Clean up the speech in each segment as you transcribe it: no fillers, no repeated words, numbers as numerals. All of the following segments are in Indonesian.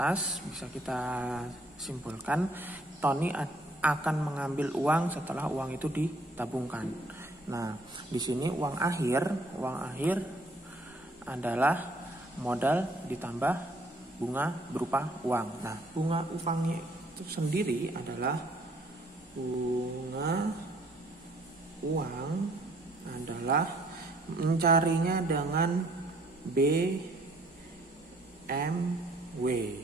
atas bisa kita simpulkan Tony akan mengambil uang setelah uang itu ditabungkan. Nah, di sini uang akhir adalah modal ditambah bunga berupa uang. Nah, bunga uangnya itu sendiri adalah bunga uang adalah mencarinya dengan BMW.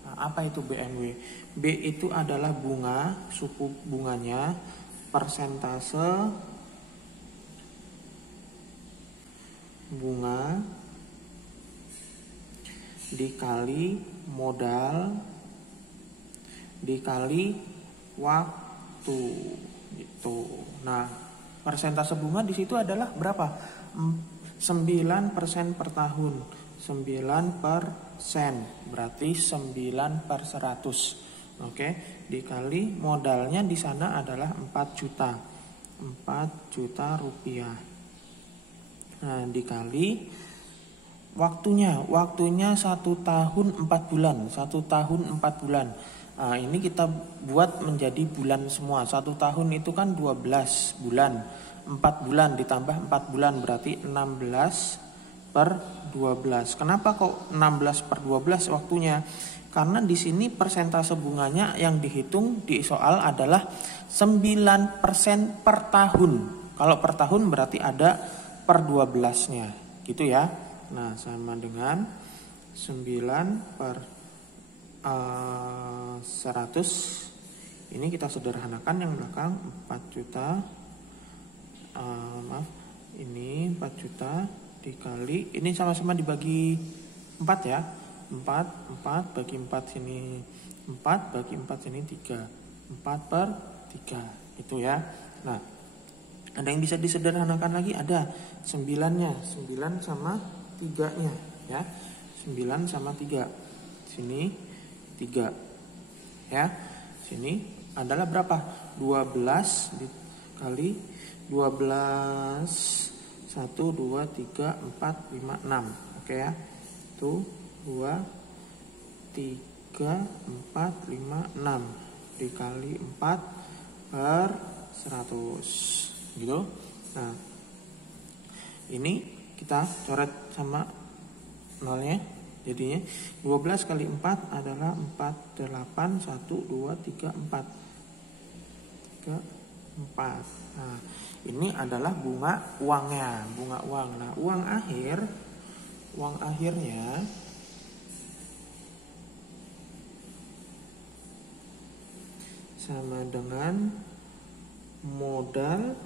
Nah, apa itu BMW? B itu adalah bunga, suku bunganya, persentase bunga dikali modal dikali waktu gitu. Nah, persentase bunga di situ adalah berapa? 9% per tahun. 9% berarti 9/100. Oke, dikali modalnya di sana adalah 4 juta. 4 juta rupiah. Nah, dikali waktunya 1 tahun 4 bulan. 1 tahun 4 bulan. Nah, ini kita buat menjadi bulan semua. 1 tahun itu kan 12 bulan. 4 bulan ditambah 4 bulan berarti 16/12. Kenapa kok 16/12 waktunya? Karena di sini persentase bunganya yang dihitung di soal adalah 9% per tahun. Kalau per tahun berarti ada per 12-nya. Gitu ya. Nah, sama dengan 9/100. Ini kita sederhanakan yang belakang 4 juta. Ini 4 juta dikali, ini sama-sama dibagi 4 ya. 4 bagi 4 sini 4 bagi 4 sini 3. 4/3 itu ya. Nah, ada yang bisa disederhanakan lagi, ada 9-nya, 9 sama 3-nya ya. 9 sama 3. Sini 3. Ya. Sini adalah berapa? 12 dikali 12 1 2 3 4 5 6. Oke ya. Tuh 2 3 4 5 6 dikali 4/100 gitu. Nah, ini kita coret sama nolnya. Jadinya 12 kali 4 adalah 4 8 1 2 3 4. 4. Nah, ini adalah bunga uangnya, bunga uang. Nah, uang akhirnya sama dengan modal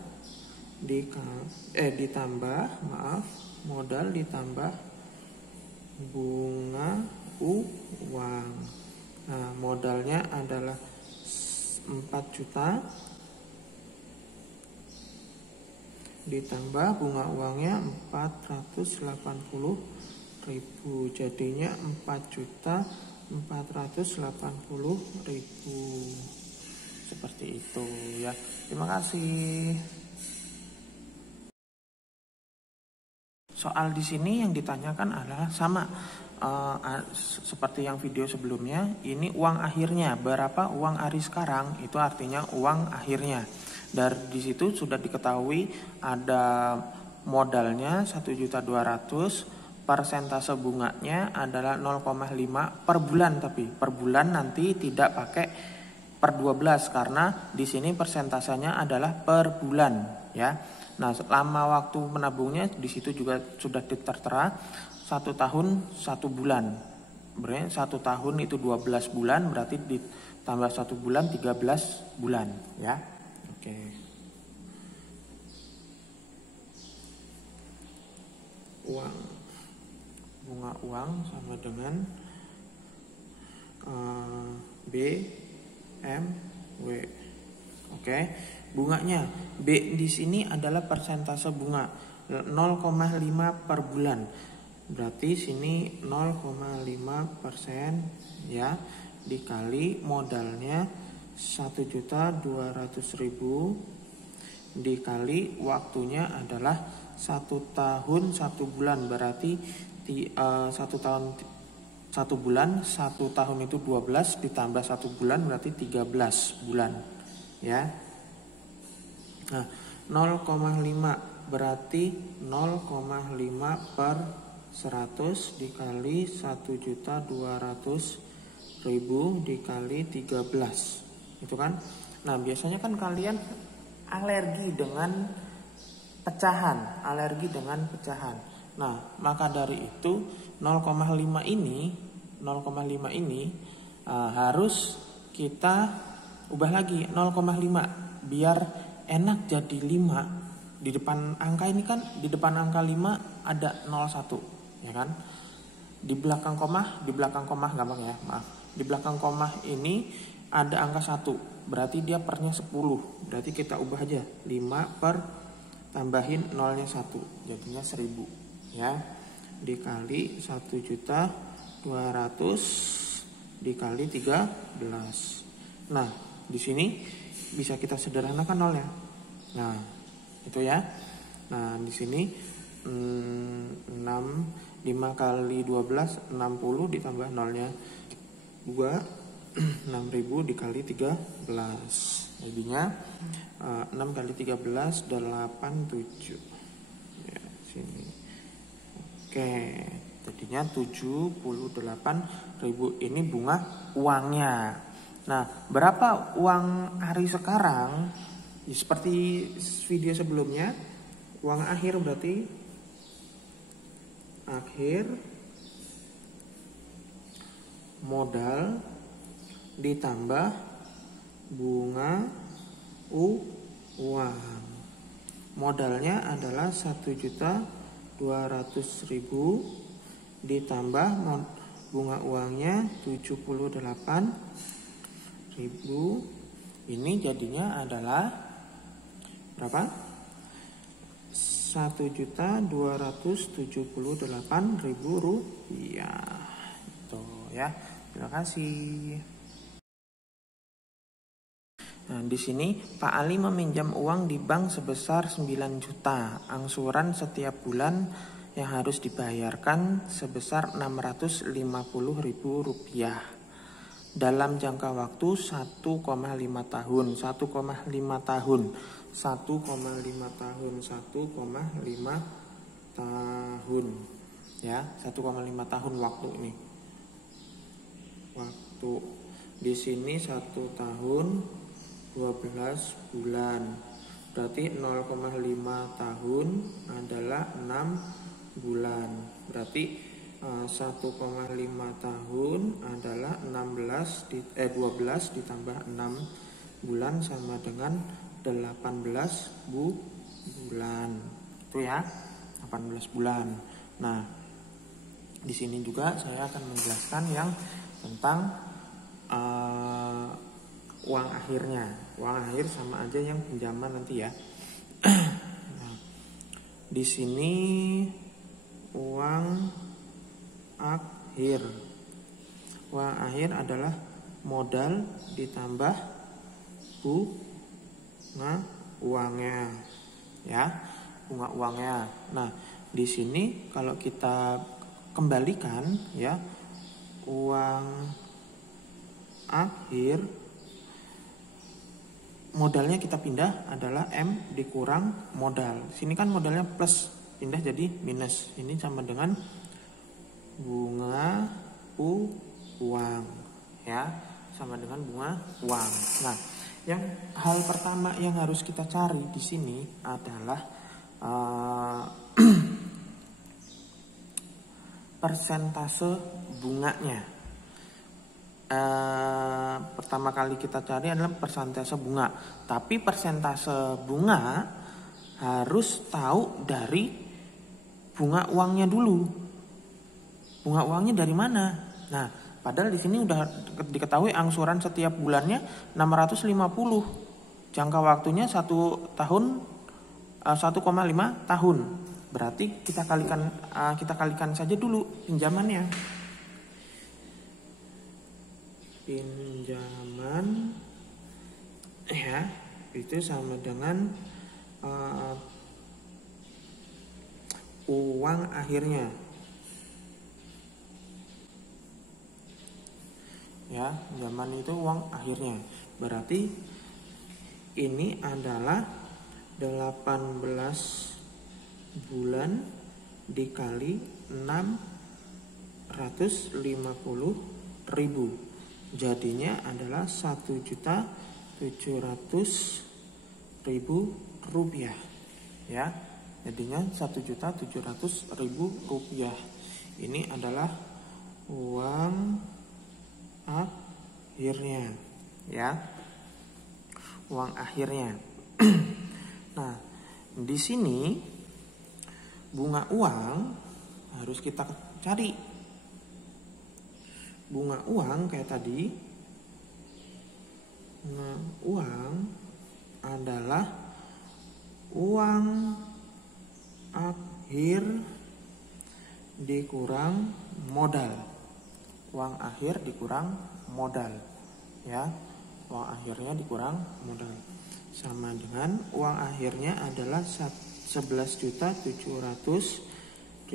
modal ditambah bunga uang. Nah, modalnya adalah 4 juta ditambah bunga uangnya 480.000, jadinya 4.480.000. Seperti itu ya. Terima kasih. Soal di sini yang ditanyakan adalah sama seperti yang video sebelumnya. Ini uang akhirnya, berapa uang Ari sekarang? Itu artinya uang akhirnya. Dari di situ sudah diketahui ada modalnya 1.200.000, persentase bunganya adalah 0,5 per bulan, tapi per bulan nanti tidak pakai per 12 karena di sini persentasenya adalah per bulan ya. Nah, lama waktu menabungnya di situ juga sudah tertera 1 tahun 1 bulan. Berarti 1 tahun itu 12 bulan, berarti ditambah 1 bulan 13 bulan ya. Oke. Uang, bunga uang sama dengan BMW. Oke. Bunganya B di sini adalah persentase bunga 0,5 per bulan. Berarti sini 0,5% ya, dikali modalnya 1.200.000 dikali waktunya adalah 1 tahun 1 bulan, berarti 1 tahun 1 bulan, 1 tahun itu 12 ditambah 1 bulan berarti 13 bulan ya. Nah, 0,5 berarti 0,5 per 100 dikali 1.200.000 dikali 13. Itu kan. Nah, biasanya kan kalian alergi dengan pecahan, Nah, maka dari itu 0,5 ini harus kita ubah lagi 0,5 biar enak jadi 5. Di depan angka ini kan, di depan angka 5 ada 01, ya kan? Di belakang koma gampang ya, maaf. Di belakang koma ini ada angka 1, berarti dia pernya 10. Berarti kita ubah aja 5 per tambahin nolnya 1, jadinya 1000 ya. Dikali 1.200.000 dikali 13. Nah, di sini bisa kita sederhanakan nolnya. Nah, itu ya. Nah, di sini 5 kali 12 60 ditambah nolnya 2 6.000 dikali 13. Jadinya 6 kali 13 87. Ya, sini. Oke, jadinya 78.000 ini bunga uangnya. Nah, berapa uang hari sekarang? Ya, seperti video sebelumnya, uang akhir berarti akhir modal ditambah bunga uang. Modalnya adalah 1.200.000 ditambah bunga uangnya 78.000. Ini jadinya adalah berapa? 1.278.000 rupiah. Itu ya. Terima kasih. Nah, di sini Pak Ali meminjam uang di bank sebesar 9 juta. Angsuran setiap bulan yang harus dibayarkan sebesar 650.000 rupiah. Dalam jangka waktu 1,5 tahun. 1,5 tahun. 1,5 tahun. Ya, 1,5 tahun waktu ini. Waktu di sini 1 tahun 12 bulan. Berarti 0,5 tahun adalah 6 bulan. Berarti 1,5 tahun adalah 12 ditambah 6 bulan sama dengan 18 bulan. Itu ya, 18 bulan. Nah, di sini juga saya akan menjelaskan yang tentang uang akhirnya. Uang akhir sama aja yang pinjaman nanti ya. Nah, di sini uang akhir. Uang akhir adalah modal ditambah bunga uangnya. Ya, bunga uangnya. Nah, di sini kalau kita kembalikan ya, uang akhir modalnya kita pindah adalah M dikurang modal. Sini kan modalnya plus, pindah jadi minus. Ini sama dengan bunga uang ya, sama dengan bunga uang. Nah, yang hal pertama yang harus kita cari di sini adalah persentase bunganya. Pertama kali kita cari adalah persentase bunga. Tapi persentase bunga harus tahu dari bunga uangnya dulu. Bunga uangnya dari mana? Nah, padahal di sini udah diketahui angsuran setiap bulannya 650. Jangka waktunya 1 tahun 1,5 tahun. Berarti kita kalikan saja dulu pinjamannya. Pinjaman ya, itu sama dengan uang akhirnya. ya, zaman itu uang akhirnya. Berarti ini adalah 18 bulan dikali 650.000. Jadinya adalah 1.700.000 rupiah. Ya, jadinya 1.700.000 rupiah. Ini adalah uang akhirnya, ya, uang akhirnya. Nah, di sini bunga uang harus kita cari. Bunga uang kayak tadi, bunga uang adalah uang akhir dikurang modal. Uang akhir dikurang modal, ya, uang akhirnya dikurang modal. Sama dengan uang akhirnya adalah 11.700.000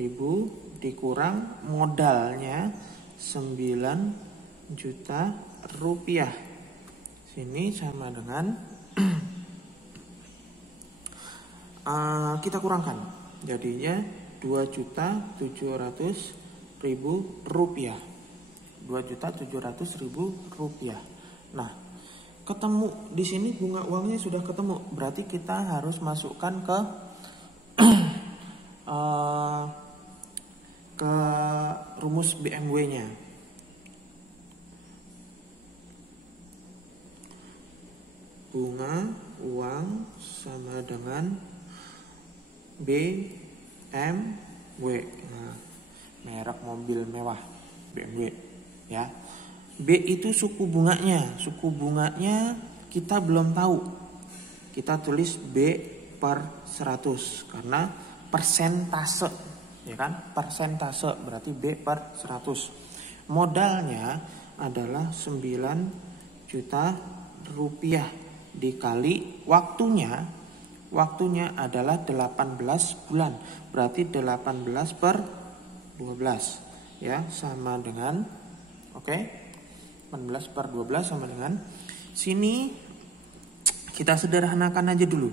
dikurang modalnya 9 juta rupiah. Sini sama dengan kita kurangkan, jadinya 2.700.000 rupiah. 2.700.000 rupiah. Nah, ketemu di sini bunga uangnya sudah ketemu, berarti kita harus masukkan ke rumus BMW-nya. Bunga uang sama dengan BMW. Nah, merek mobil mewah BMW, ya. B itu suku bunganya. Suku bunganya kita belum tahu. Kita tulis B per 100 karena persentase, ya kan? Persentase berarti B per 100. Modalnya adalah 9 juta rupiah dikali waktunya. Waktunya adalah 18 bulan. Berarti 18 per 12, ya, sama dengan 18 per 12 sama dengan, sini kita sederhanakan aja dulu.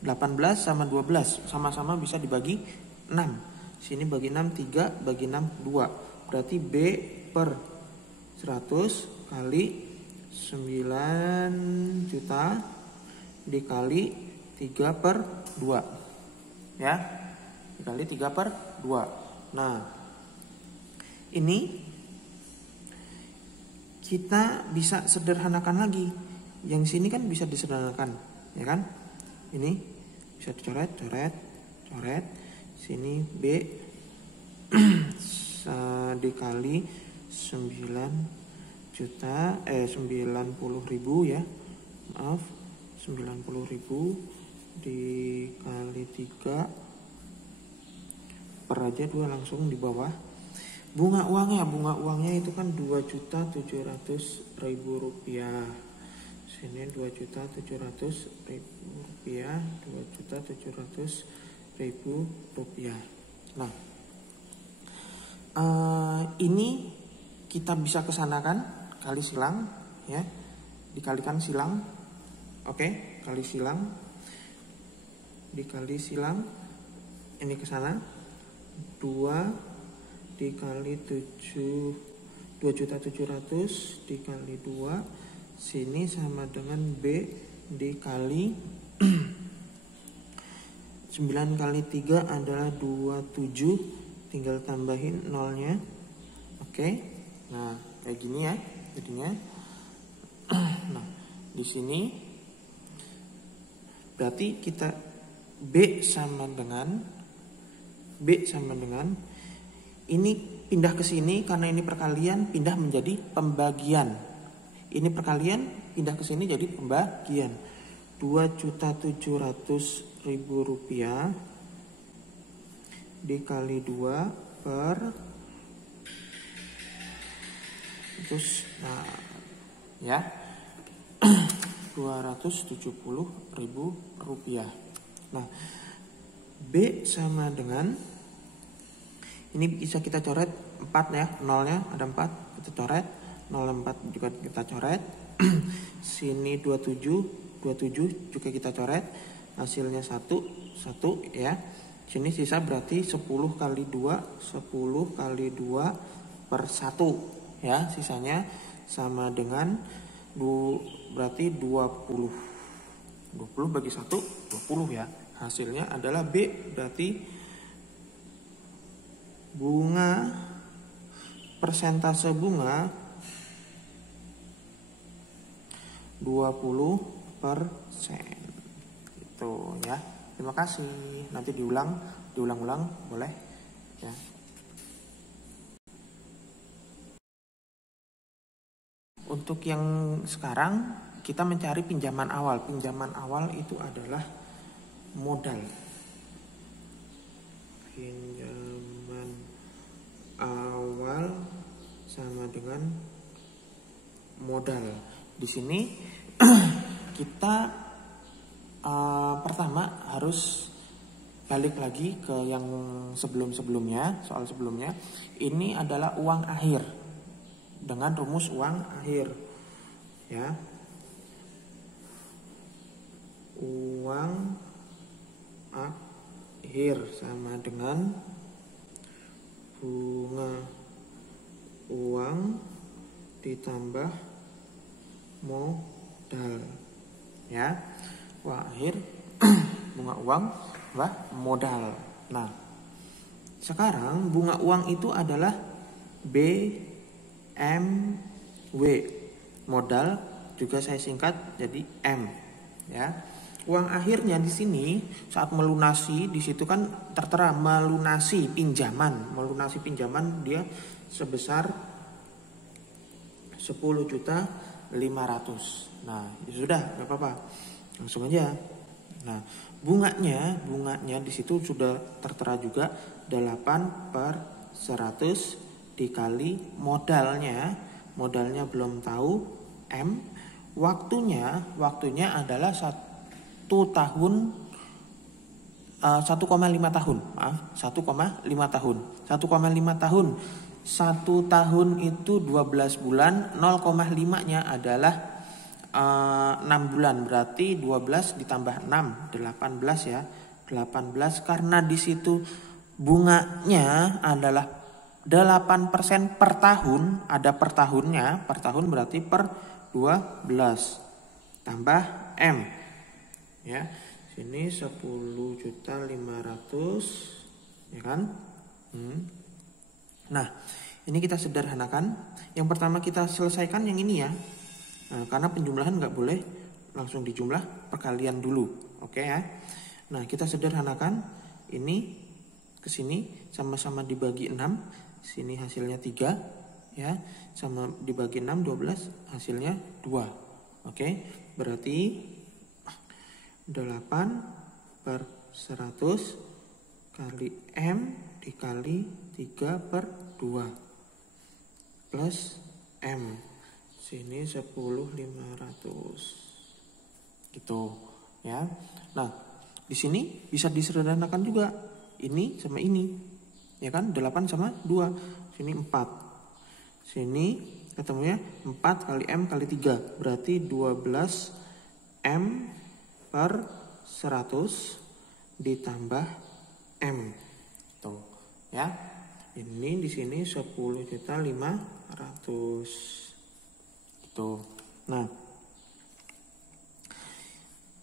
18 sama 12 sama-sama bisa dibagi 6. Sini bagi 6 3, bagi 6 2. Berarti B per 100 kali 9 juta dikali 3 per 2. Ya, dikali 3 per 2. Nah, ini kita bisa sederhanakan lagi. Yang sini kan bisa disederhanakan, ya kan? Ini bisa dicoret, coret. Sini B dikali 90.000 ya. Maaf, 90.000 dikali 3 per aja 2 langsung di bawah. Bunga uangnya itu kan 2.700.000 rupiah. Sini 2.700.000 rupiah, 2.700.000 rupiah. Nah, ini kita bisa kesanakan kali silang, ya, dikalikan silang, kali silang, dikali silang, ini ke sana 2 dikali 2.700.000 dikali 2, sini sama dengan B dikali 9 kali 3 adalah 27, tinggal tambahin nolnya. Nah, kayak gini ya jadinya. Nah, di sini berarti kita B sama dengan ini pindah ke sini karena ini perkalian, pindah menjadi pembagian. Ini perkalian, pindah ke sini jadi pembagian. 2.700.000 rupiah dikali 2 per terus, nah, ya, 270.000 rupiah. Nah, B sama dengan ini bisa kita coret 4 ya, nolnya ada 4, kita coret 04 juga kita coret. Sini 27 juga kita coret. Hasilnya 1 ya. Sini sisa berarti 10 kali 2 per 1 ya. Sisanya sama dengan berarti 20 bagi 1 20 ya. Hasilnya adalah B, berarti persentase bunga 20% gitu ya. Terima kasih. Nanti diulang-ulang boleh ya. Untuk yang sekarang kita mencari pinjaman awal. Pinjaman awal itu adalah modal. Pinjaman awal sama dengan modal. Di sini kita pertama harus balik lagi ke yang sebelumnya, soal sebelumnya. Ini adalah uang akhir dengan rumus uang akhir ya. Uang akhir sama dengan bunga uang ditambah modal ya. Uang akhir bunga uang tambah modal. Nah, sekarang bunga uang itu adalah BMW. Modal juga saya singkat jadi M ya. Uang akhirnya di sini saat melunasi, di situ kan tertera melunasi pinjaman. Melunasi pinjaman dia sebesar 10.500.000. Nah, ya sudah, nggak apa-apa. Langsung aja. Nah, bunganya di situ sudah tertera juga 8/100 dikali modalnya. Modalnya belum tahu M. Waktunya adalah 1,5 tahun. 1,5 tahun. 1,5 tahun. 1 tahun itu 12 bulan, 0,5-nya adalah 6 bulan. Berarti 12 ditambah 6, 18 ya. 18 karena di situ bunganya adalah 8% per tahun, ada per tahunnya, per tahun berarti per 12 tambah M ya. Sini 10.500.000 ya kan. Nah, ini kita sederhanakan. Yang pertama kita selesaikan yang ini ya. Nah, karena penjumlahan nggak boleh langsung dijumlah, perkalian dulu. Oke ya. Nah, kita sederhanakan. Ini ke sini sama-sama dibagi 6. Sini hasilnya 3 ya. Sama dibagi 6 12 hasilnya 2. Oke. Berarti 8/100 kali M dikali 3/2 plus M. Sini 10.500 gitu ya. Nah, di sini bisa disederhanakan juga. Ini sama ini ya kan, 8 sama 2. Sini 4. Sini ketemunya 4 kali M kali 3 berarti 12 M/100 ditambah M tuh ya. Ini di sini 10.500 gitu. Nah,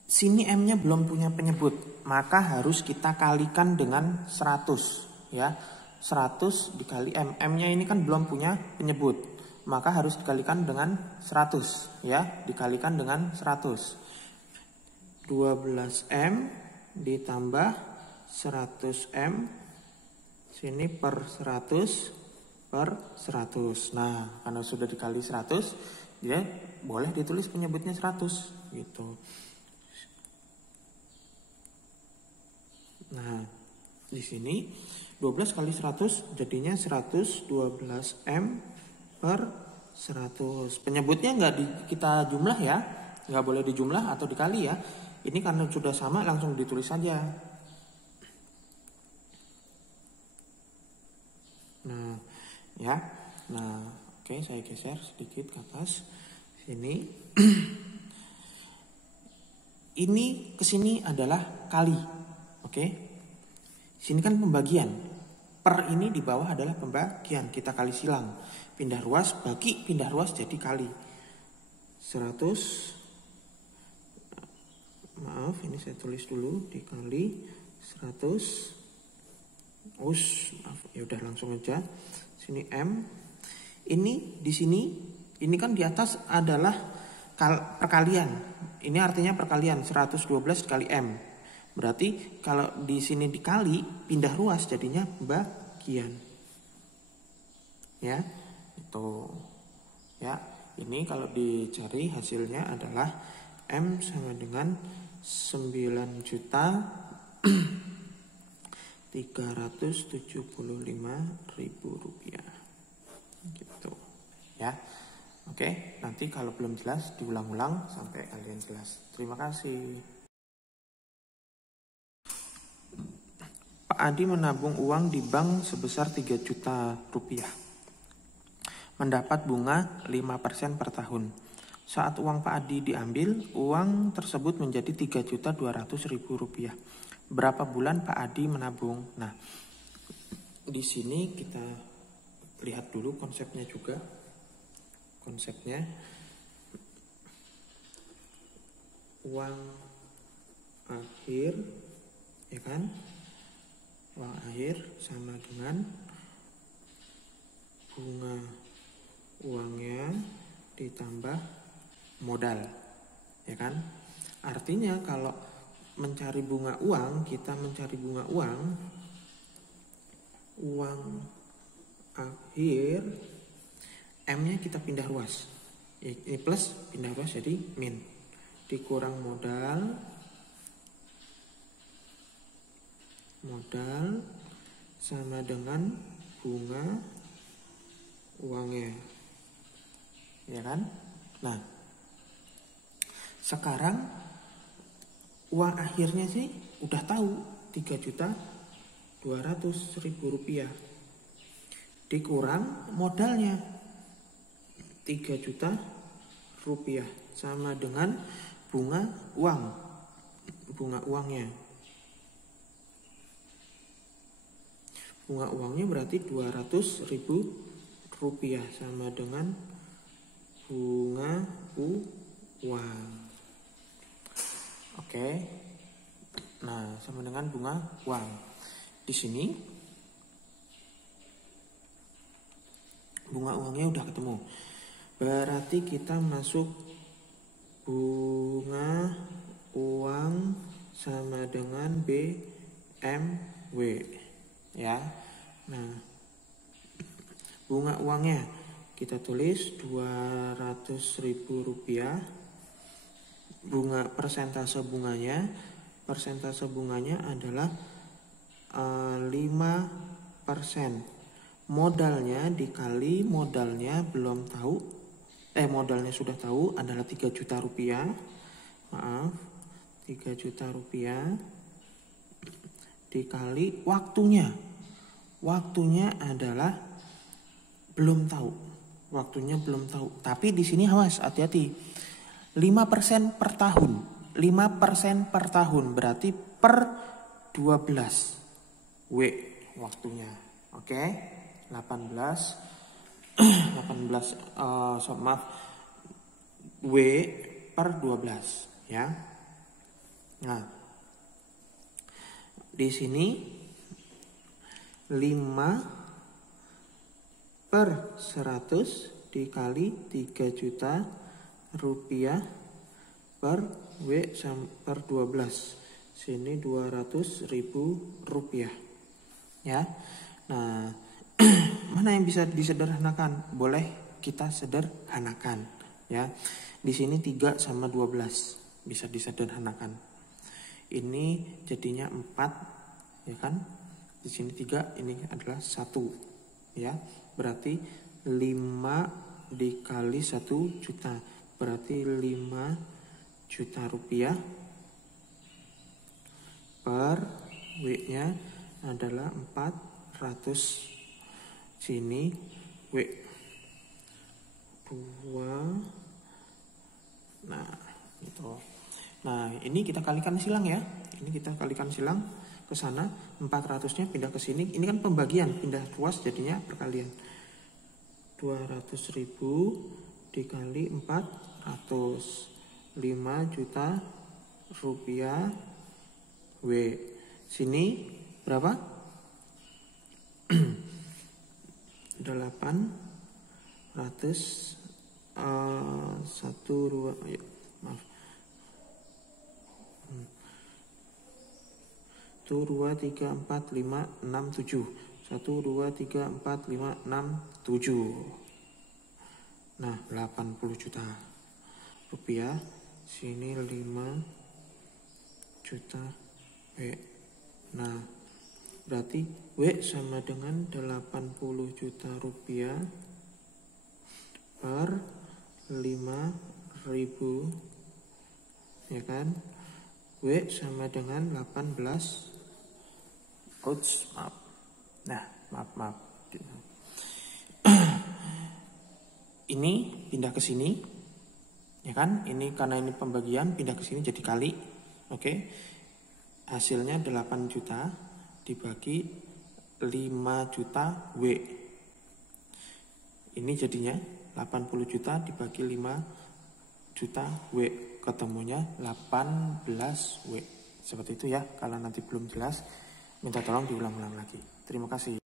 sini M-nya belum punya penyebut, maka harus kita kalikan dengan 100 ya. 100 dikali M. M-nya ini kan belum punya penyebut, maka harus dikalikan dengan 100 ya. Dikalikan dengan 100. 12M ditambah 100M. Sini per 100. Nah, karena sudah dikali 100, dia boleh ditulis penyebutnya 100 gitu. Nah, di sini 12 kali 100 jadinya 112M per 100. Penyebutnya nggak kita jumlah ya, nggak boleh dijumlah atau dikali ya. Ini karena sudah sama langsung ditulis saja. Nah, ya. Nah, Oke, saya geser sedikit ke atas sini. Ini ke sini adalah kali. Oke. Sini kan pembagian. Per ini di bawah adalah pembagian. Kita kali silang. Pindah ruas bagi pindah ruas jadi kali. 100. Maaf, ini saya tulis dulu dikali 100. Maaf, ya udah langsung aja. Sini M. Ini di sini, ini kan di atas adalah perkalian. Ini artinya perkalian 112 kali M. Berarti kalau di sini dikali pindah ruas jadinya pembagian. Ya, itu. Ya, ini kalau dicari hasilnya adalah M sama dengan 9.375.000 rupiah. Gitu ya. Oke, nanti kalau belum jelas diulang-ulang sampai kalian jelas. Terima kasih. Pak Adi menabung uang di bank sebesar 3 juta rupiah. Mendapat bunga 5% per tahun. Saat uang Pak Adi diambil, uang tersebut menjadi 3.200.000 rupiah. Berapa bulan Pak Adi menabung? Nah, di sini kita lihat dulu konsepnya juga. Konsepnya uang akhir, ya kan? Uang akhir sama dengan bunga uangnya ditambah modal, ya kan? Artinya kalau mencari bunga uang, kita mencari bunga uang akhir, M-nya kita pindah ruas. Ini plus, pindah ruas jadi min. Dikurang modal sama dengan bunga uangnya. Ya kan? Nah, sekarang uang akhirnya sih udah tahu 3.200.000 rupiah. Dikurang modalnya 3 juta rupiah sama dengan bunga uangnya. Bunga uangnya berarti 200.000 rupiah sama dengan bunga uang. Oke. Nah, sama dengan bunga uang. Di sini bunga uangnya udah ketemu. Berarti kita masuk bunga uang sama dengan BMW, ya. Nah, bunga uangnya kita tulis 200.000 rupiah. Bunga persentase bunganya adalah 5%. Modalnya dikali modalnya belum tahu. Modalnya sudah tahu adalah 3 juta rupiah. Maaf, 3 juta rupiah dikali waktunya. Waktunya adalah belum tahu. Waktunya belum tahu. Tapi di sini awas, hati-hati. 5% per tahun. 5% per tahun berarti per 12 W waktunya. Oke? 18 W per 12 ya. Nah, di sini 5 per 100 dikali 3 juta rupiah per W per 12. Sini 200.000 rupiah ya. Nah, mana yang bisa disederhanakan? Boleh kita sederhanakan ya. Di sini 3 sama 12 bisa disederhanakan. Ini jadinya 4 ya kan? Di sini 3, ini adalah 1 ya. Berarti 5 dikali 1 juta berarti 5 juta rupiah per W-nya adalah 400. Sini W. 2. Nah, gitu. Nah, ini kita kalikan silang ya. Ini kita kalikan silang ke sana, 400-nya pindah ke sini. Ini kan pembagian, pindah ruas jadinya perkalian. 200.000 dikali 400, 5 juta rupiah W. Sini berapa? 800 1 2 3 4 5 6 7. 1 2 3 4 5 6 7. Nah, 80 juta rupiah. Sini 5 juta W. Nah, berarti W sama dengan 80 juta rupiah per 5.000, ya kan? W sama dengan 18. Ouch, maaf. Nah, maaf. Ini pindah ke sini, ya kan? Ini karena ini pembagian, pindah ke sini jadi kali. Oke. Hasilnya 8 juta dibagi 5 juta W. Ini jadinya 80 juta dibagi 5 juta W. Ketemunya 18 W. Seperti itu ya. Kalau nanti belum jelas, minta tolong diulang-ulang lagi. Terima kasih.